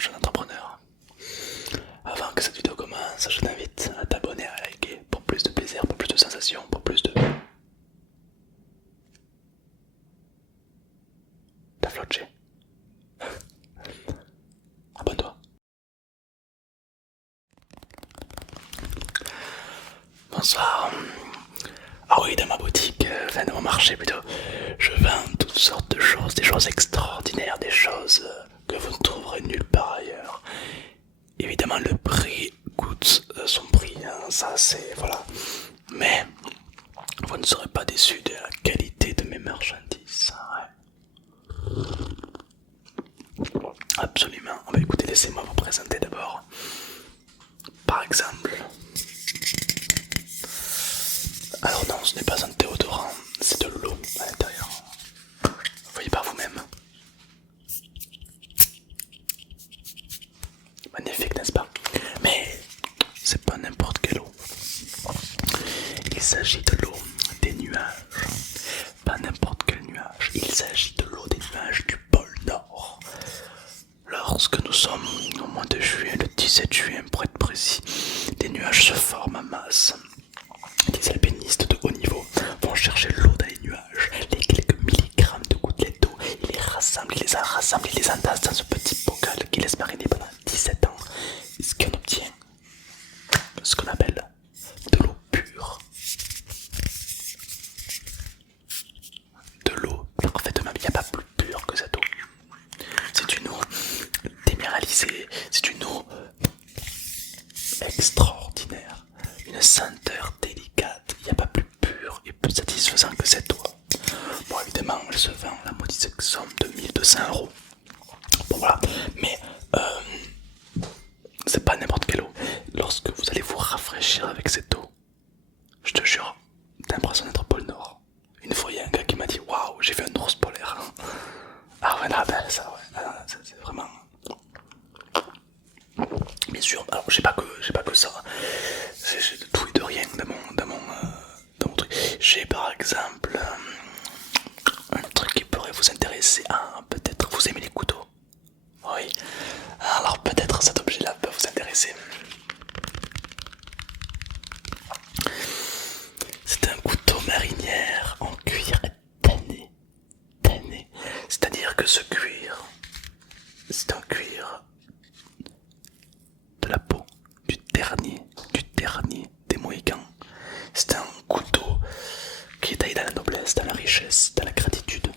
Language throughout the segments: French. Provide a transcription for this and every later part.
jeune entrepreneur. Avant que cette vidéo commence, je t'invite à t'abonner, à liker pour plus de plaisir, pour plus de sensations, pour plus de... T'as flotché. Abonne-toi. Bonsoir. Ah oui, dans ma boutique, enfin dans mon marché plutôt, je vends toutes sortes de choses, des choses extraordinaires, des choses que vous ne trouverez nulle part ailleurs. Évidemment, le prix coûte son prix, hein, ça c'est... voilà. Mais vous ne serez pas déçus de la qualité de mes marchandises. Ouais. Absolument. Bah écoutez, laissez-moi vous présenter d'abord. Par exemple... Alors non, ce n'est pas un déodorant, c'est de l'eau à l'intérieur. Vous voyez par vous-même. Magnifique, n'est-ce pas? Mais c'est pas n'importe quelle eau. Il s'agit de l'eau des nuages. Pas n'importe quel nuage. Il s'agit de l'eau des nuages du pôle Nord. Lorsque nous sommes au mois de juillet, le 17 juillet pour être précis, des nuages se forment en masse. Les alpinistes de haut niveau vont chercher l'eau dans les nuages, les quelques milligrammes de gouttelettes d'eau, ils les rassemblent, ils les rassemblent, ils les entassent dans ce petit bocal qui laisse mariner pendant 17 ans. Et ce qu'on obtient, ce qu'on appelle de l'eau pure. De l'eau parfaitement, il n'y a pas plus pure que cette eau. C'est une eau déminéralisée, c'est une eau extraordinaire, une senteur délicate, il n'y a pas plus pur et plus satisfaisant que cette eau. Bon, évidemment, elle se vend à la modique somme de 1 200 €. Bon, voilà, mais c'est pas n'importe quelle eau. Lorsque vous allez vous rafraîchir avec cette eau, je te jure, t'as l'impression d'être au pôle Nord. Une fois, il y a un gars qui m'a dit waouh, j'ai vu un ours polaire. Ah ouais, là, ben, ça, ouais, c'est vraiment. Bien sûr, alors j'ai pas que ça. J'ai de tout et de rien dans mon truc. J'ai par exemple un truc qui pourrait vous intéresser. Ah, peut-être vous aimez les couteaux. Oui. Alors peut-être cet objet-là peut vous intéresser. C'est un couteau marinière en cuir tanné. Tanné. C'est-à-dire que ce cuir, c'est un cuir de la peau du dernier des Mohicans. C'est un couteau qui est taillé dans la noblesse, dans la richesse, dans la gratitude.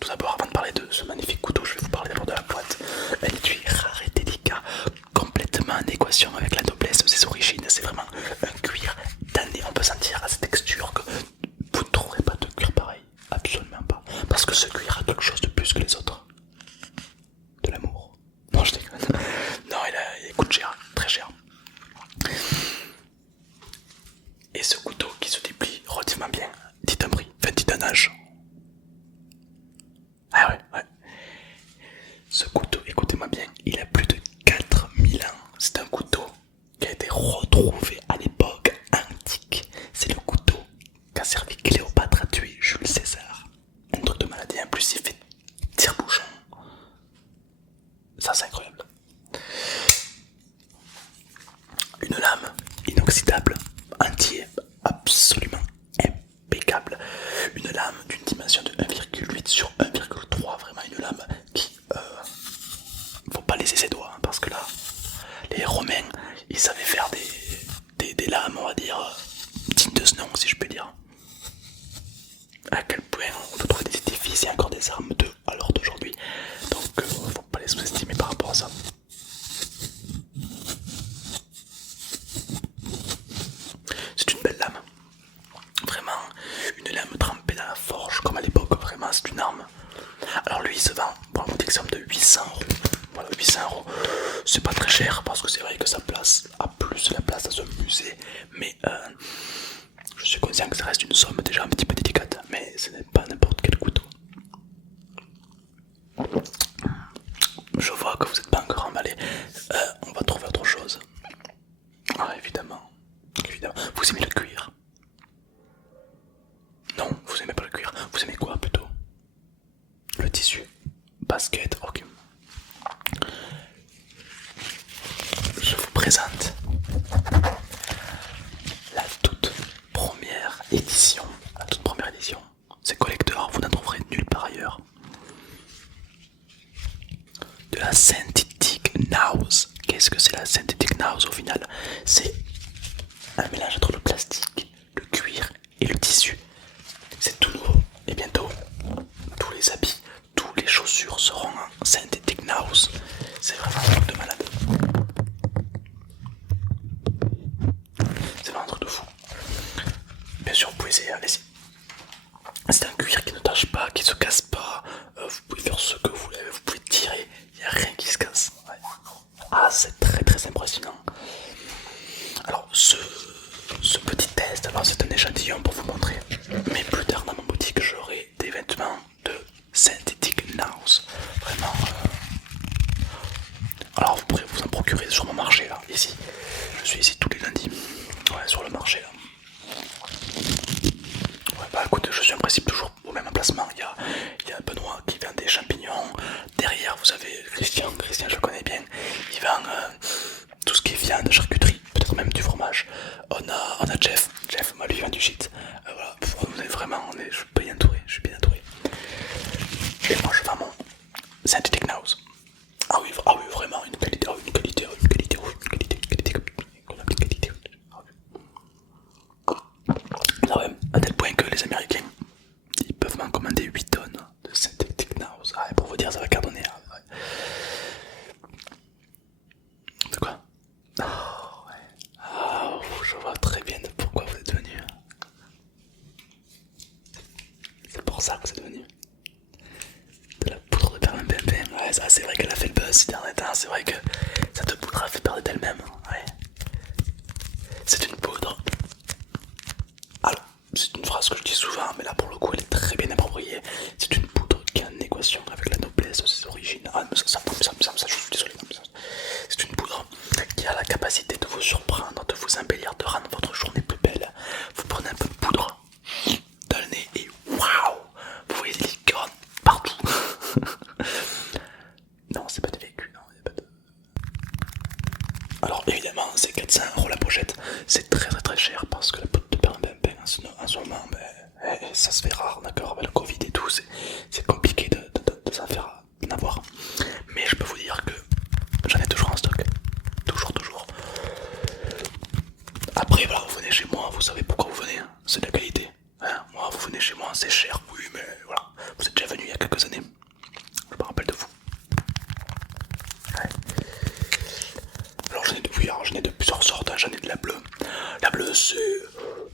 Tout d'abord, avant de parler de ce magnifique couteau, je vais vous parler d'abord de la boîte. Un étui rare et délicat, complètement en équation avec la noblesse de ses origines. C'est vraiment un cuir tanné. On peut sentir à cette texture que vous ne trouverez pas de cuir pareil. Absolument pas. Parce que ce cuir a quelque chose de plus que les autres. De l'amour. Non, je déconne. Non, il coûte cher, très cher. Et ce couteau qui se déplie relativement bien, dites un prix, enfin dites un âge. Ah ouais, ouais. Ce couteau, écoutez-moi bien, il a plus de 4000 ans. C'est un couteau qui a été retrouvé à l'époque antique. C'est le couteau qu'a servi Cléopâtre à tuer Jules César. Un truc de maladie, en plus il fait tire-bouchon. Ça c'est incroyable. Une lame inoxydable, entier, absolument impeccable. Une lame d'une dimension de 1,8 sur 1,3, vraiment une lame qui... faut pas laisser ses doigts, hein, parce que là, les Romains, ils savaient faire des lames, on va dire, dignes de ce nom, si je peux dire. À quel point on peut trouver des édifices et encore des armes à l'heure d'aujourd'hui. Donc, faut pas les sous-estimer par rapport à ça. C'est une belle lame. Vraiment, une lame trempée dans la forge, comme à l'époque, vraiment, c'est une arme. Alors lui, il se vend pour un modique somme de 800 €. Voilà, 800 €. C'est pas très cher parce que c'est vrai que sa place a plus la place dans ce musée. Mais je suis conscient que ça reste une somme déjà un petit peu délicate. Mais ce n'est pas n'importe quel couteau. Je vois que vous n'êtes pas encore emballé. On va trouver autre chose. Ah, évidemment. Évidemment. Vous aimez le cuir? Non, vous aimez pas le cuir. Vous aimez quoi plutôt? Le tissu. Basket, ok. la Synthetic Nose. Qu'est-ce que c'est la Synthetic Nose au final? C'est un mélange entre le plastique, le cuir et le tissu. C'est tout nouveau et bientôt tous les habits, toutes les chaussures seront en Synthetic Nose. C'est vraiment un truc de malade. C'est vraiment un truc de fou. Bien sûr, vous pouvez essayer, allez-y. C'est un cuir qui ne tâche pas, qui ne se casse pas. Vous pouvez faire ce que vous voulez, vous pouvez tirer, il n'y a rien qui se casse. Ouais. Ah, c'est très impressionnant. Alors, ce petit test, alors c'est un échantillon pour vous montrer. Mais plus tard dans ma boutique, j'aurai des vêtements de Synthetic Nose. Vraiment. Alors, vous pourrez vous en procurer sur mon marché là, ici. Je suis ici tous les lundis. Ouais, sur le marché là. Ouais, bah écoute, je suis en principe toujours au même emplacement. Il y a Benoît qui vend des champignons. Derrière, vous avez Christian, je le connais bien. Il vend tout ce qui est viande, charcuterie, peut-être même du fromage. On a Jeff, moi lui il vend du shit. Voilà, on est vraiment, je suis bien entouré, Et moi je vends mon Synthetic Nose. Ah oui, vraiment une qualité. Ah ouais, à tel point que les Américains, ils peuvent m'en commander 8 tonnes de Synthetic Nose. Ah, pour vous dire, ça va cartonner. Ouais. De quoi? Oh, ouais. Oh, je vois très bien pourquoi vous êtes venu. C'est pour ça que vous êtes venu. De la poudre de perlimpinpin. Ouais, ça c'est vrai qu'elle a fait le buzz internet, hein. C'est vrai que cette poudre a fait parler d'elle-même. Ouais. C'est une poudre. Alors, c'est une phrase que je dis souvent, mais là pour le coup elle est très bien appropriée. C'est une poudre qui est en équation avec la noblesse de ses origines. Ah, mais ça, je suis désolé. C'est une poudre qui a la capacité de vous surprendre, de vous embellir, de rendre votre journée plus belle. Vous prenez un peu de poudre dans le nez et waouh, vous voyez des licornes partout. Non, c'est pas des véhicules, non, y a pas de... Alors évidemment, c'est 400 € la pochette. C'est très cher parce que la poudre de perlimpinpin en ce moment, ça se fait rare, d'accord, avec le Covid et tout, c'est compliqué de s'en faire en avoir. Mais je peux vous dire que j'en ai toujours en stock. Toujours. Après, voilà, vous venez chez moi, vous savez pourquoi vous venez, hein. C'est de la qualité. Hein, moi, vous venez chez moi, c'est cher, oui, mais voilà. Vous êtes déjà venu il y a quelques années. Je me rappelle de vous. Ouais. Alors j'en ai de plusieurs sortes, hein. J'en ai de la bleue. La bleue c'est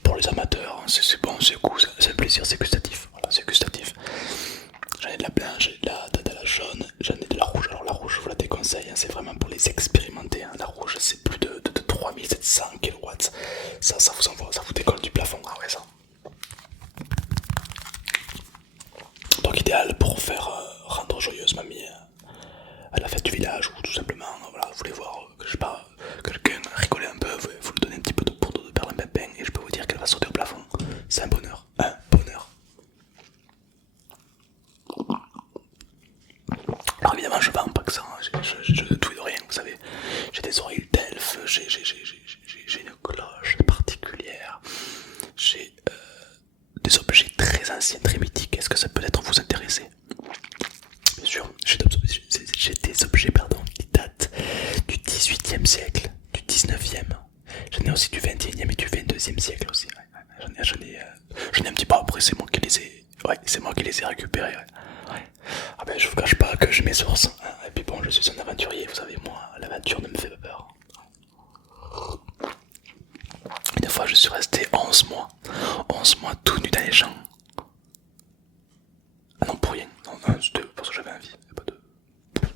pour les amateurs, hein. C'est bon, c'est goût, c'est un plaisir, c'est gustatif. Voilà, c'est gustatif. J'en ai de la blanche, j'en ai de la jaune, j'en ai de la rouge. Alors la rouge je vous la déconseille, hein. C'est vraiment pour les expérimenter, hein. La rouge c'est plus de 3700 kW. Ça vous envoie, ça vous décolle du plafond. Ah ouais ça. Donc idéal pour faire rendre joyeuse mamie à la fête du village ou tout simplement, voilà, vous voulez voir que je sais pas, quelqu'un rigoler un peu, vous lui donnez un petit peu de poudre de perlimpinpin et je peux vous dire qu'elle va sauter au plafond. C'est un bonheur, un bonheur. Alors évidemment je vends pas que ça, hein. Je de tout et de rien, vous savez. J'ai des oreilles d'elfe, j'ai une cloche particulière, j'ai des objets très anciens, très mythiques. Est-ce que ça peut être vous intéresser? Bien sûr, j'ai des objets qui datent du 18e siècle, du 19e. J'en ai aussi du 21e et du 22e siècle aussi. Ouais. J'en ai un petit peu après, c'est moi qui les ai. Ouais, c'est moi qui les ai récupérés. Ouais. Ah ben je vous cache pas que j'ai mes sources. Hein. Et puis bon, je suis un aventurier, vous savez, moi, l'aventure ne me fait pas peur. Une fois je suis resté 11 mois tout nu dans les champs. Ah non, pour rien, non, c'était parce que j'avais envie.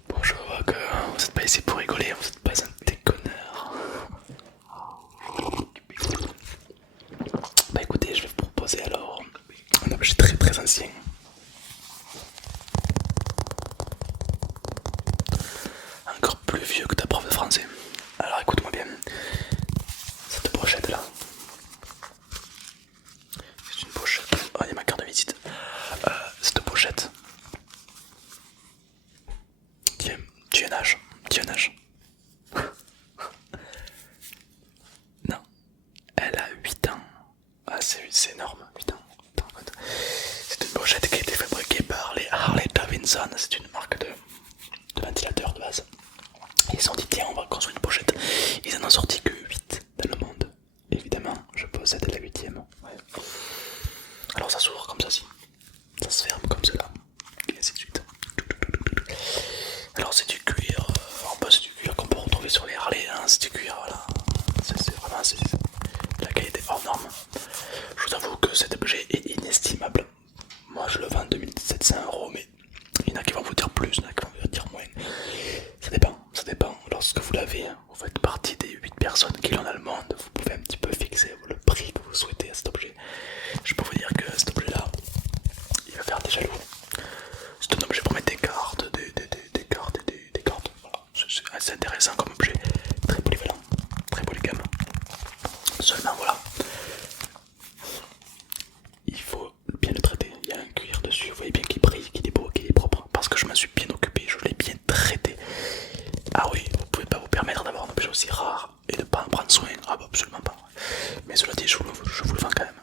Bon, je vois que vous êtes pas ici pour rigoler, vous êtes pas un déconneur. Bah écoutez, je vais vous proposer alors un objet très ancien. Encore plus vieux que ta prof de français. Alors écoute-moi bien, cette pochette là, c'est une pochette, oh il y a ma carte de visite. Cette pochette, tu as un âge. Non, elle a 8 ans. Ah c'est énorme, 8 ans. C'est une pochette qui a été fabriquée par les Harley Davidson, c'est une marque de ventilateurs de base. Et ils se sont dit tiens on va construire une pochette. Ils en ont sorti que 8 dans le monde. Évidemment je possède la 8ème. Ouais. Alors ça s'ouvre comme ça, si. Ça se ferme comme cela. Et ainsi de suite. Alors c'est du cuir, c'est du cuir qu'on peut retrouver sur les Harley, hein. C'est du cuir, voilà. C'est vraiment la qualité hors norme. Je vous avoue que cet objet est inestimable. Moi je le vends 2700 €, mais il y en a qui vont vous dire plus, il y en a qui vont vous dire moins. Ça dépend, ça dépend. Lorsque vous l'avez, vous faites partie des 8 personnes qui l'ont dans le monde, vous pouvez un petit peu fixer le prix que vous souhaitez à cet objet. Je peux vous dire que cet objet là, il va faire des jaloux. C'est un objet pour mettre des cartes, des cartes et des cartes. Voilà. C'est assez intéressant comme objet, très polyvalent, très polygame. Seulement voilà, il faut bien le traiter. Il y a un cuir dessus, vous voyez bien qu'il brille, qu'il est beau, qu'il est propre. Parce que je m'en suis bien occupé, je l'ai bien traité. Ah oui, vous pouvez pas vous permettre d'avoir un objet aussi rare et de pas en prendre soin. Ah bah absolument pas. Mais cela dit, je vous le vends quand même.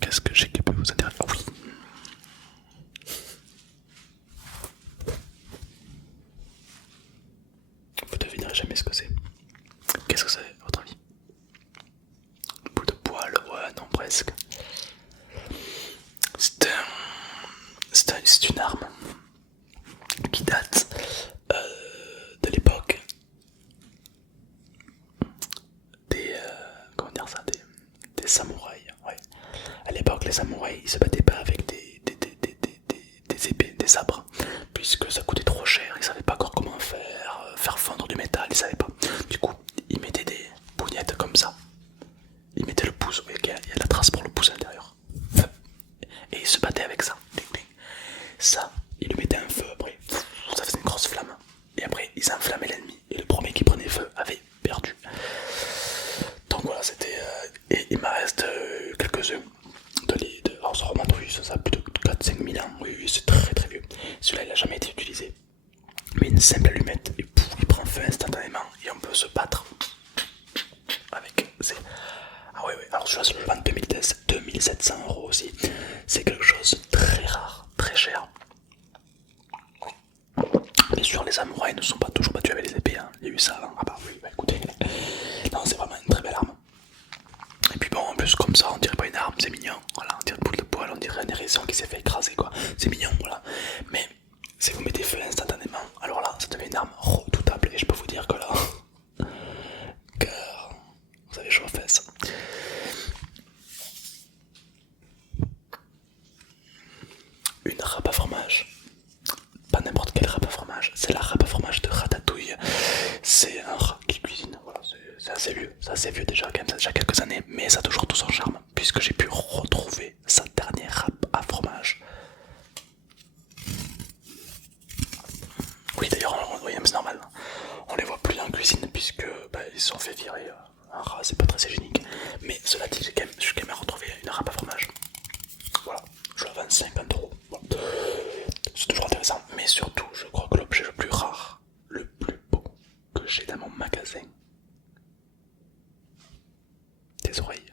Qu'est-ce que j'ai qui peut vous intéresser? Ah oui. Vous devinerez jamais ce que c'est. Qu'est-ce que c'est à votre avis? Une boule de poil? Ouais, non, presque. C'est une arme qui date de l'époque des, comment dire ça, des samouraïs. Ouais. À l'époque, les samouraïs ils se battaient pas avec des épées, des sabres, puisque ça coûtait trop cher. Ils savaient pas encore comment faire fondre du métal, ils savaient pas. Du coup, ils mettaient des pougnettes comme ça. Ils mettaient le pouce, vous voyez qu'il y a la trace pour le pouce à l'intérieur. Et ils se battaient avec ça. Ça, ils lui mettaient un feu après, ça faisait une grosse flamme. Et après, ils enflammaient l'ennemi. Et le premier qui prenait feu avait perdu. Donc voilà, c'était. Et il m'en reste quelques-uns. Alors ça remonte, oui, ça a plus de 4-5 000 ans. Oui, oui, c'est très très vieux. Celui-là, il n'a jamais été utilisé. Mais une simple allumette, et pouf, il prend feu instantanément. Et on peut se battre avec. Ah ouais, ouais. Alors celui-là, je le vends 2700 € aussi. C'est quelque chose de très rare, très cher. Bien sûr, les samouraïs ne sont pas toujours battus avec les épées, hein. Il y a eu ça avant. Ah bah oui, bah écoutez. Non, c'est vraiment une très belle arme. Et puis bon, en plus, comme ça, on dirait pas une arme, c'est mignon. Voilà, on dirait une boule de poil, on dirait un hérisson qui s'est fait écraser, quoi. C'est mignon, voilà. Mais si vous mettez feu instantanément, alors là, ça devient une arme redoutable. Et je peux vous dire que là, que vous avez chaud aux fesses. Une râpe à fromage. Pas n'importe quelle râpe à fromage, c'est la râpe à fromage de Ratatouille. C'est un rat qui cuisine, voilà, c'est assez vieux déjà, quand même, ça a déjà quelques années, mais ça a toujours tout son charme, puisque j'ai pu retrouver sa dernière râpe à fromage. Oui, d'ailleurs, c'est normal, on les voit plus en cuisine, puisque ils se sont fait virer. Un rat, c'est pas très hygiénique, mais cela dit, je suis quand même retrouvé une râpe à fromage. Voilà, je la vends 50 €. Voilà. C'est toujours intéressant, mais surtout, je crois que l'objet le plus rare, le plus beau que j'ai dans mon magasin, des oreilles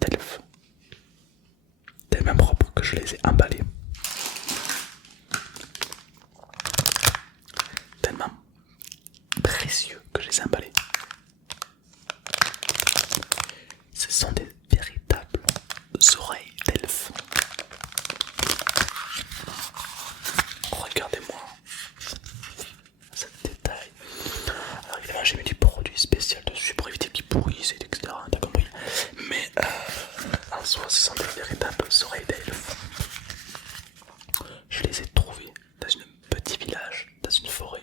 d'elfe, tellement propres que je les ai emballées, tellement précieux que je les ai emballés. Ce sont des véritables oreilles d'elfe. Regardez-moi ce détail. Alors évidemment j'ai mis du produit spécial dessus pour éviter qu'ils pourrissent, etc. T'as compris. Mais en soi ce sont des véritables oreilles d'elfe. Je les ai trouvées dans un petit village, dans une forêt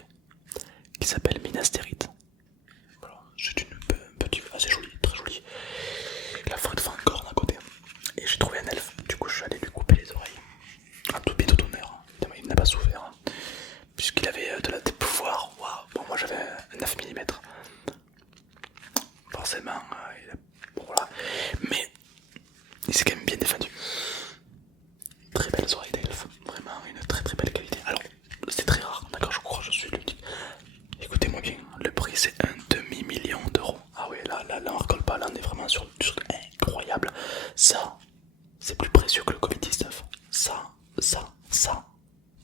qui s'appelle Minas Tirith. Voilà, c'est une petite, assez jolie, très jolie. La forêt de Fangorn à côté. Et j'ai trouvé un elfe, du coup je suis allé lui couper les oreilles. En tout bien tout honneur, évidemment il n'a pas souffert, hein, puisqu'il avait des pouvoirs. Waouh. Bon, moi j'avais un 9 mm. Forcément, bon, voilà. Mais il s'est quand même bien défendu. Très belles oreilles d'elfe, vraiment une très très belle qualité. Alors, c'est très rare, d'accord, je crois, je suis l'unique. Écoutez-moi ça,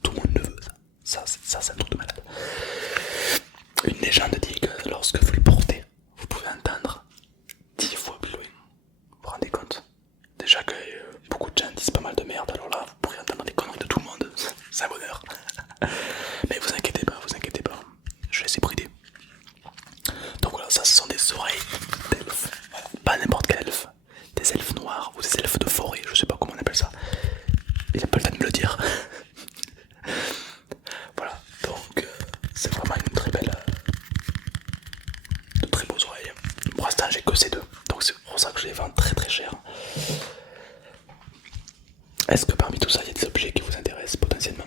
tout le monde le veut. Ça c'est un truc de malade. Une légende dit que lorsque vous le portez, vous pouvez entendre 10 fois plus loin. Vous vous rendez compte? Déjà que beaucoup de gens disent pas mal de merde, alors là vous pourrez entendre les conneries de tout le monde. C'est un bonheur. Mais vous inquiétez pas, je les ai bridés. Donc voilà, ça ce sont des oreilles d'elfes. Pas n'importe quel elfe. Des elfes noirs ou des elfes de forêt, je sais pas comment on appelle ça. Il a pas le temps de me le dire. Voilà, donc c'est vraiment une très belle, de très beaux oreilles. Pour l'instant j'ai que ces deux, donc c'est pour ça que je les vends très très cher. Est-ce que parmi tout ça il y a des objets qui vous intéressent potentiellement?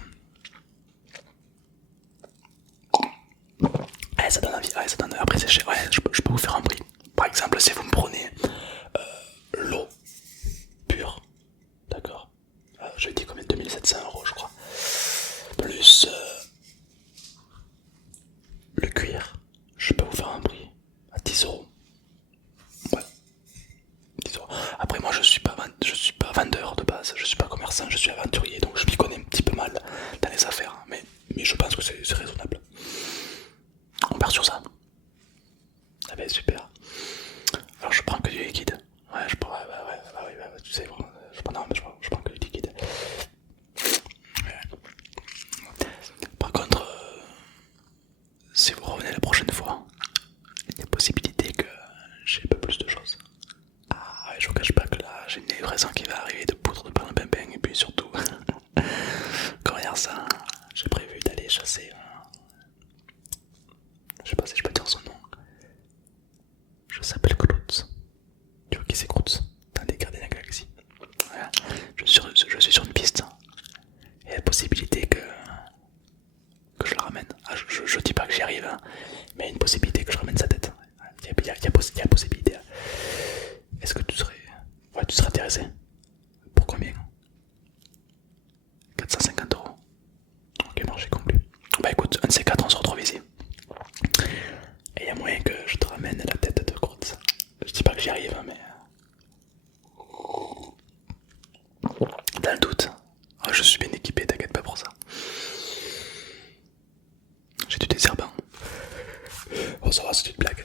Ouais, ça donne envie, ouais, ça donne... Après c'est cher, ouais, je peux vous faire un prix. Par exemple si vous me prenez l'eau pure, d'accord, je dis combien? 2700 € je crois. Plus le cuir, je peux vous faire un prix à 10 €. Ouais, 10 €. Après moi je suis pas vendeur de base, je suis pas commerçant, je suis aventurier, donc je m'y connais un petit peu mal dans les affaires, mais je pense que c'est raisonnable. On part sur ça. Ah ben super. Alors je prends que du liquide. Ouais, je prends, ouais, tu sais, non, mais je prends que du liquide. Ouais. Par contre, si vous revenez la prochaine fois, il y a possibilité que j'ai un peu plus de choses. Ah ouais, je vous cache pas que là, j'ai une livraison qui va arriver de poudre de perlimpinpin et puis surtout, comment dire ça, j'ai prévu d'aller chasser, je sais pas si je peux dire son nom, je s'appelle Klutz. Tu vois qui c'est Klutz dans les Gardiens de la Galaxie. Voilà. Je suis sur une piste et il y a la possibilité que je la ramène. Ah, je dis pas que j'y arrive, hein, mais il y a une possibilité que je ramène sa tête. Il y a possibilité. Est-ce que tu serais... Ouais, tu serais intéressé? Pour combien? 450 €. Ok, marché conclu. Bah écoute, un de ces quatre, on se retrouve ici. Et il y a moyen que je te ramène la tête de Groot. Je dis pas que j'y arrive, hein, mais... Dans le doute, je suis bien équipé, t'inquiète pas pour ça. J'ai du désherbant. Bon, ça va, c'est une blague.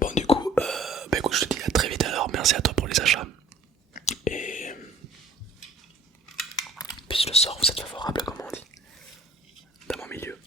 Bon du coup, bah écoute, je te dis à très vite alors. Merci à toi pour les achats. Et puis le sort vous êtes favorable, comme on dit dans mon milieu.